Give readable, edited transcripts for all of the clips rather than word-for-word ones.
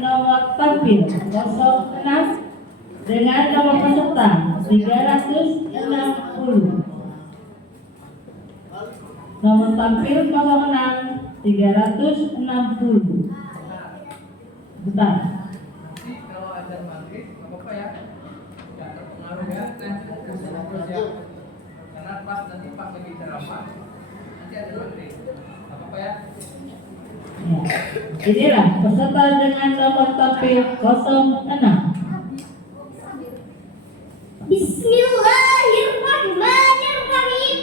nomor tampil 06 dengan nomor peserta 360. Nomor tampil 06 360. Bentar. Kalau ada maghrib, nggak apa-apa ya. Nggak terpengaruh ya. Karena pas nanti pas lagi ceramah, nanti ada maghrib. Nggak apa-apa ya. Inilah peserta dengan nomor tampil 06. Bismillahirrahmanirrahim.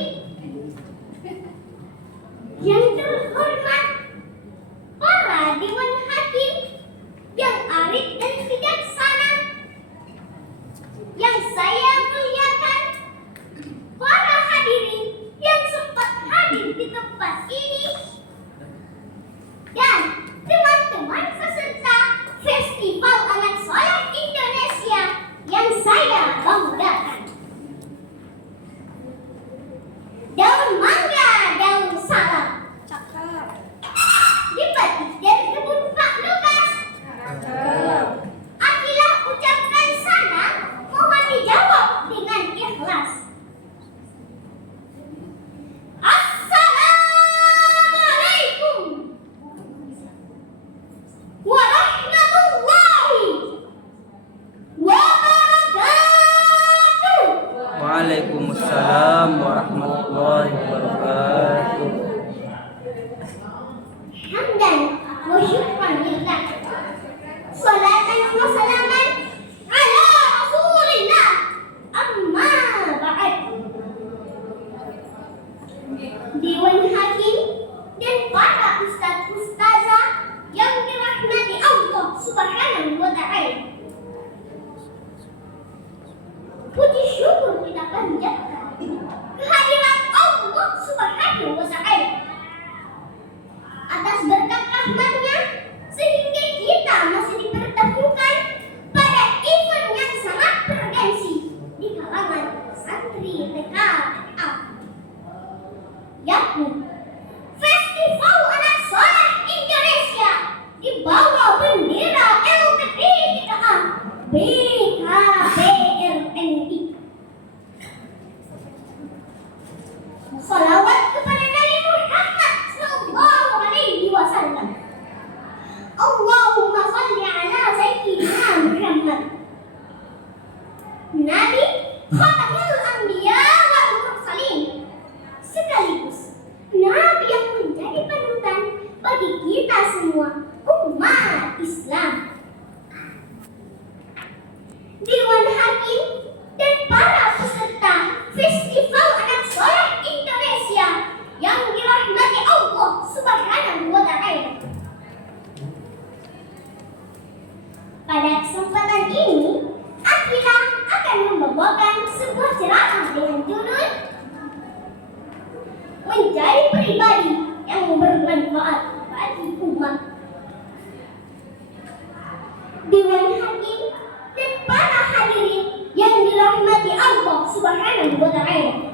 Yang terhormat para dewan hakim yang arif dan bijaksana, yang saya muliakan, para hadirin yang sempat hadir di tempat ini, dan teman-teman peserta Festival Anak Soleh Indonesia yang saya banggakan. Daun mangga, daun salam. Dipetik dari kebun Pak Lukas. Akilah ucapkan sana, mohon dijawab dengan ikhlas. Assalamualaikum warahmatullahi wabarakatuh. Waalaikumsalam warahmatullahi wabarakatuh. Hamdan wa syukran lillah. Salatan wa salaman ala Rasulillah. Amma ba'd. Dewan hakim dan para ustaz-ustazah yang dirahmati Allah Subhanahu wa ta'ala. Puji syukur kita panjatkan kehadiran Allah Subhanahu wa ta'ala atas berkat rahmatnya sehingga kita masih dipertemukan pada event yang sangat bergensi di kalangan santri TKA, yakni Festival Anak Soleh Indonesia di bawah bendera LPTKA BKBRNI. Salawat kepada Nabi Muhammad sallallahu alaihi wasallam. Allahumma salli ala sayyidina Muhammad. Nabi Khatamul Anbiya wal Mursalin, sekaligus Nabi yang menjadi panutan bagi kita semua umat Islam. Dewan hakim dan para peserta Festival Anak Soleh Indonesia yang dirahmati Allah Subhanahu wa ta'ala. Pada kesempatan ini, Akila akan membawakan sebuah ceramah dengan judul Menjadi Pribadi yang Bermanfaat bagi Umat. Dewan hakim dan para hadirin yang dirahmati Allah Subhanahu wa ta'ala.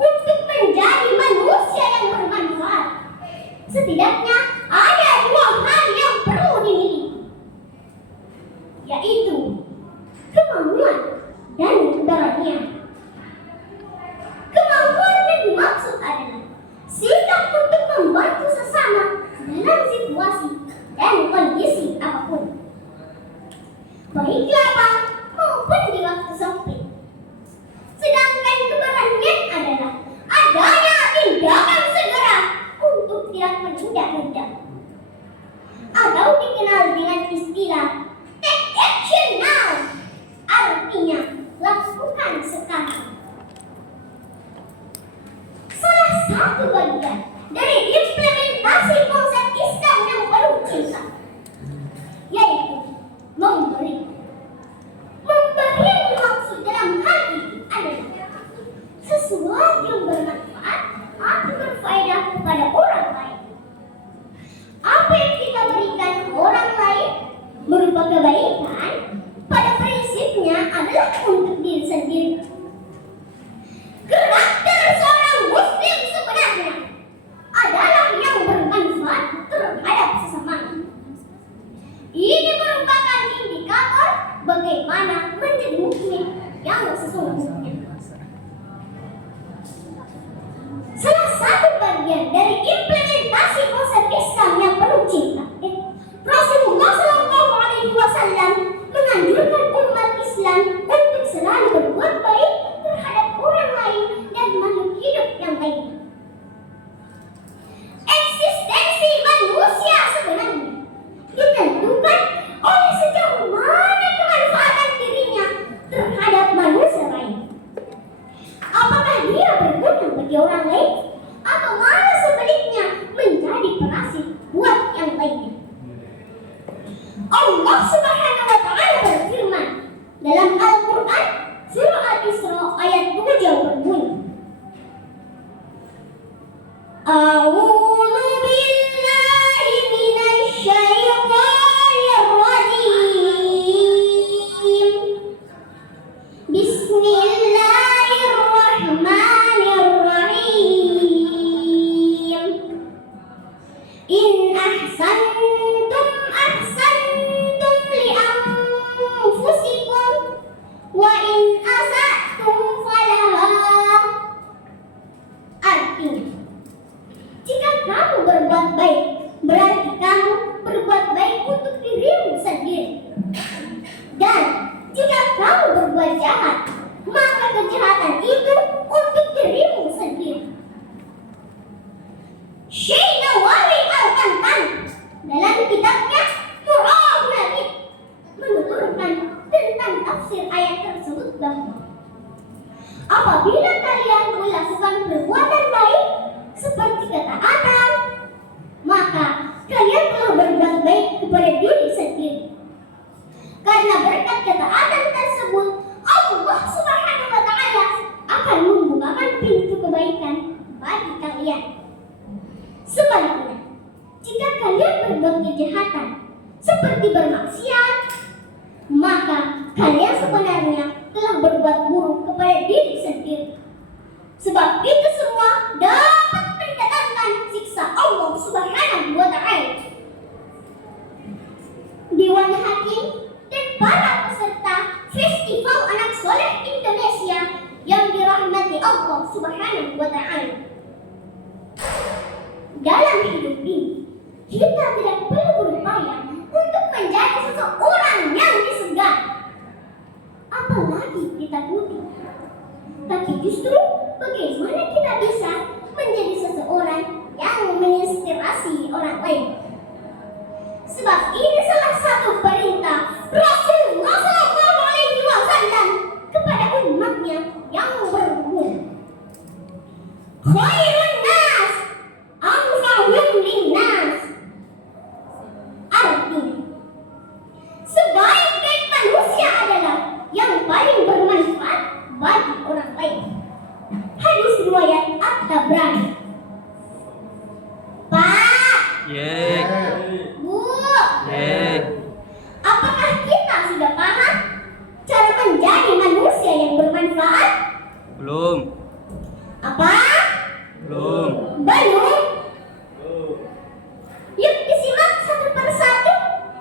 Untuk menjadi manusia yang bermanfaat, setidaknya ada dua hal yang perlu dimiliki, yaitu kemauan dan keberanian. Kemauan yang dimaksud adalah sikap untuk membantu sesama dalam situasi dan kondisi apapun, baik lapang maupun di waktu sempit. Sedangkan keberanian adalah adanya tindakan segera untuk tidak menunda-nunda, atau dikenal dengan istilah take action now, artinya lakukan sekarang. Salah satu bagian dari implementasi konsep Islam yang penuh cinta, yaitu memberi. Memberi yang dimaksud dalam hal ini adalah sesuatu yang bermanfaat atau berfaedah kepada orang lain. Apa yang kita berikan ke orang lain berupa kebaikan, pada prinsipnya adalah untuk diri sendiri. Karakter seorang muslim sebenarnya adalah yang bermanfaat terhadap sesama. bagaimana menjadi mukmin yang sesungguhnya. Salah satu bagian dari implementasi konsep Islam yang penuh cinta, Rasulullah Shallallahu Alaihi Wasallam menganjurkan umat Islam untuk selalu berbuat baik terhadap orang lain dan makhluk hidup yang lainnya. Eksistensi manusia sebenarnya ditentukan oleh sejauh mana kemanfaatan dirinya terhadap manusia lain. Apakah dia berguna bagi orang lain atau malah sebaliknya menjadi parasit buat yang lainnya? Allah Subhanahu wa taala berfirman dalam Al-Qur'an surah Al-Isra ayat 7 yang berbunyi, A'udzu billahi minasy syaithanir rajim. Bismillahirrahmanirrahim. In ahsantum ahsantum li anfusikum wa in asatum falaha. Artinya, jika kamu berbuat baik, berarti kamu berbuat baik untuk dirimu sendiri. Dan jika kamu berbuat jahat, maka kejahatan itu untuk dirimu sendiri. Syekh Nawawi Al-Kantan dalam kitabnya Murah Nabi menuturkan tentang tafsir ayat tersebut bahwa apabila kalian melakukan perbuatan baik seperti ketaatan, maka kalian telah berbuat baik kepada diri sendiri. Karena berkat ketaatan tersebut, Allah Subhanahu wa taala akan membukakan pintu kebaikan bagi kalian. Sebaliknya, jika kalian berbuat kejahatan seperti bermaksiat, maka kalian sebenarnya telah berbuat buruk kepada diri sendiri. Sebab itu semua dapat mendatangkan siksa Allah Subhanahu wa taala. Dewan Hakim dan para peserta Festival Anak Soleh Indonesia yang dirahmati Allah Subhanahu wa taala. Dalam hidup ini, kita tidak perlu berupaya untuk menjadi seseorang yang disegani, apalagi ditakuti. Tapi justru bagaimana kita bisa menjadi seseorang yang menginspirasi orang lain. Sebab ini salah satu perintah Rasulullah Shallallahu Alaihi Wasallam kepada umatnya yang berbunyi, Khairun nas anfa'uhum linnas. Artinya, sebaik-baik manusia adalah yang paling bermanfaat bagi orang lain. Hadis riwayat At-Tabrani. Pak, Ye. Bu, Ye. apakah kita sudah paham cara menjadi manusia yang bermanfaat? Belum. Apa? Belum. Belum? Yuk disimak satu persatu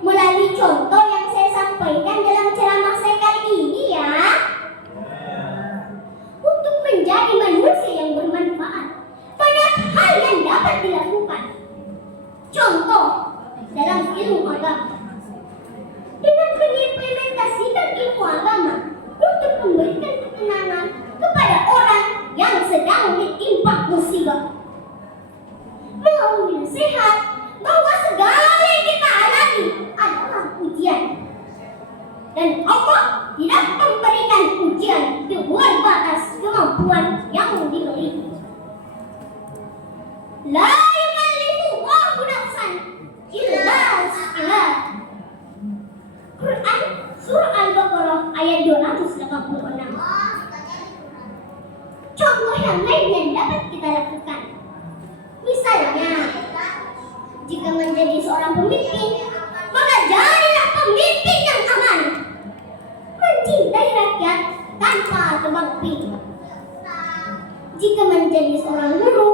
melalui contoh yang saya sampaikan dalam ceramah saya kali ini ya. Untuk menjadi manusia yang bermanfaat, banyak hal yang dapat dilakukan. Contoh dalam ilmu agama, dengan mengimplementasikan ilmu agama untuk memberikan ketenangan kepada orang yang sedang ditimpa musibah. Melalui nasihat bahwa segala yang kita alami adalah ujian, dan Allah tidak memberikan ujian di luar batas kemampuan yang dimiliki. La yukallifullahu nafsan illa wus'aha. Quran surah Al-Baqarah ayat 286. Contoh yang lain yang dapat kita lakukan, misalnya, jika menjadi seorang pemimpin, maka jadilah pemimpin yang aman, mencintai rakyat tanpa tebang pilih. Jika menjadi seorang guru,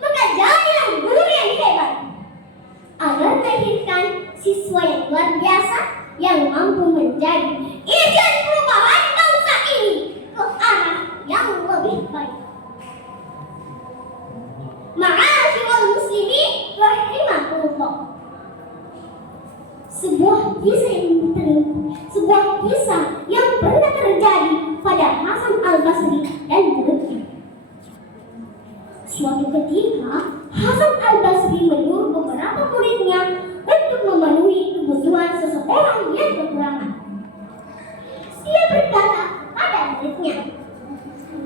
maka jadilah guru yang hebat, agar melahirkan siswa yang luar biasa yang mampu menjadi izin perubahan bangsa ini ke arah yang lebih baik. Ma'asyiral muslimin rahimakumullah. Sebuah kisah yang pernah terjadi pada Hasan Al-Basri dan muridnya. Suatu ketika, Hasan Al-Basri menyuruh beberapa muridnya untuk memenuhi kebutuhan seseorang yang kekurangan. Dia berkata kepada muridnya,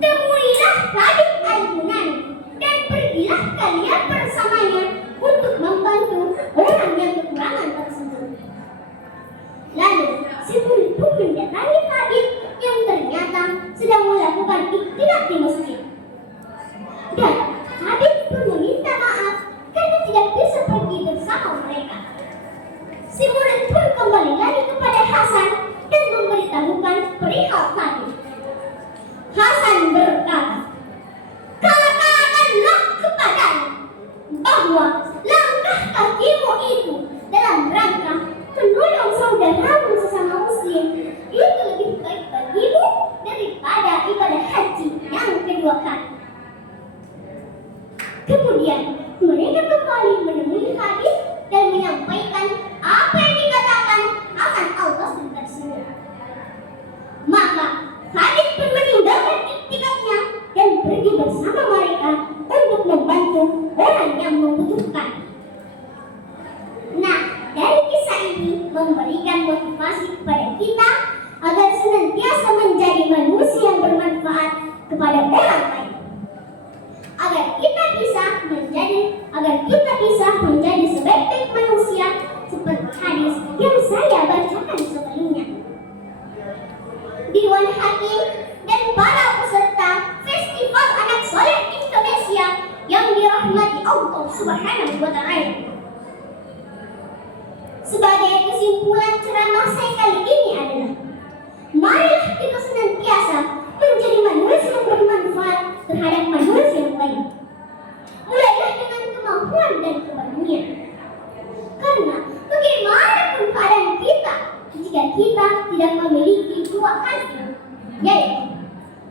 "Temuilah Khalid Al-Bunani dan pergilah kalian bersamanya untuk membantu orang yang kekurangan tersebut." Lalu, si murid pun mendatangi Khalid yang ternyata sedang melakukan ikhtilaf di masjid. Dan Khalid pun meminta maaf karena tidak bisa pergi bersama mereka. Si murid pun kembali lagi kepada Hasan dan memberitahukan perihal Khalid. Hasan berkata, "Katakanlah kepadanya bahwa langkah kakimu itu dalam rangka menolong saudaramu sesama muslim itu lebih baik bagimu daripada ibadah haji yang kedua kali." Kemudian mereka kembali menemui Khalid dan menyampaikan apa yang dikatakan Hasan Al-Basri tersebut. Maka Khalid pun meninggalkan iktikafnya dan pergi bersama mereka untuk membantu orang yang membutuhkan. Nah, dari kisah ini memberikan motivasi kepada kita agar senantiasa menjadi manusia yang bermanfaat kepada orang lain. Agar kita bisa menjadi sebaik-baik manusia seperti hadis yang saya bacakan sebelumnya. Dewan Hakim dan para peserta Festival Anak Soleh Indonesia yang dirahmati Allah Subhanahu wa Ta'ala. Sebagai kesimpulan ceramah saya kali ini adalah, marilah kita senantiasa menjadi manusia yang bermanfaat terhadap manusia yang lain. Mulailah dengan kemampuan dan keberanian. Karena bagaimanapun keadaan kita, jika kita tidak memiliki dua hal, yaitu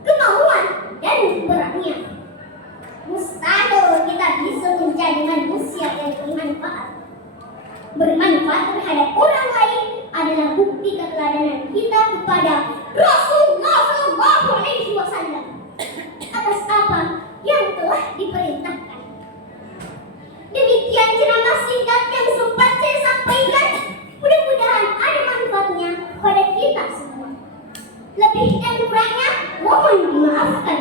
kemauan dan keberanian, mustahil kita bisa menjadi manusia yang bermanfaat. Bermanfaat terhadap orang lain adalah bukti keteladanan kita kepada Rasulullah SAW atas apa yang telah diperintahkan. Demikian ceramah singkat yang sempat saya sampaikan. Mudah-mudahan ada manfaatnya pada kita semua. Lebih dan kurangnya mohon dimaafkan.